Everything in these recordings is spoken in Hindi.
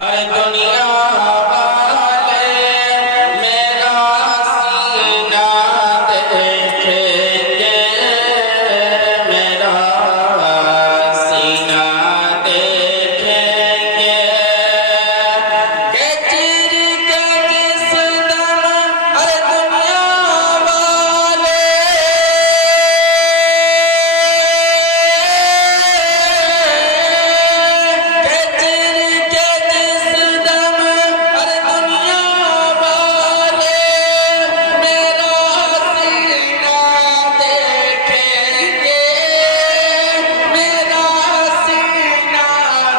अरे दुनिया वाले मेरा सीना देखेंगे, मेरा सीना देखेंगे के चीर के जिस दम। अरे दुनिया वाले के चीर के जिस दम। अरे दुनिया वाले मेरा सीना देखेंगे, मेरा सीना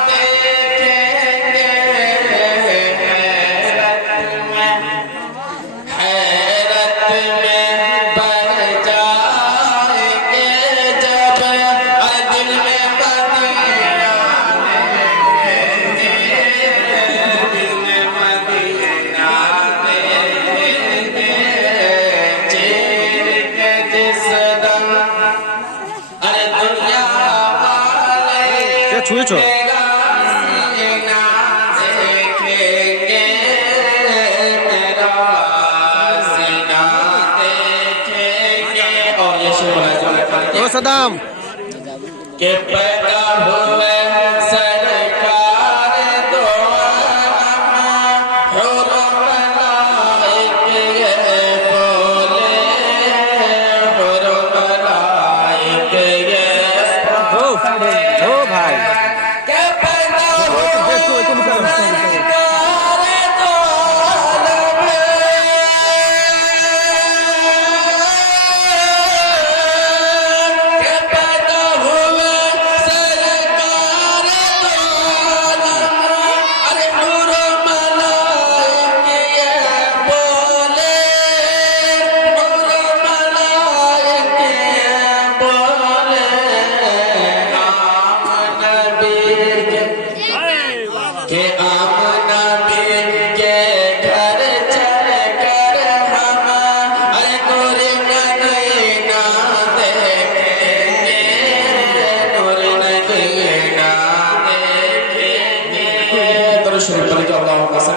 देखेंगे। हैरत में बढ़ जाएंगे जब दिल में मदीना देखेंगे, दिल में मदीना देखेंगे चीर के जिस दम। अरे दुनिया वाले क्या छुएছো? मेरा सीना देखेंगे, मेरा सीना देखेंगे। और ये शेर बोला ओ सदाम के पैदा हुए सरकार दो आलम, हुर मलाइके ये बोले, हुर मलाइके ये ओ भाई के पैदा हुए सरकार दो आलम, के पैदा हुए सरकार दो आलम। अरे हुर मलाइके ये बोले, हुर मलाइके ये बोले, आम नबी के आम नबी के घर चल कर हम अरे नूर नगीना देखेंगे, नूर नगीना देखेंगे। दरूद शरीफ पढ़िए अल्लाहुम्मा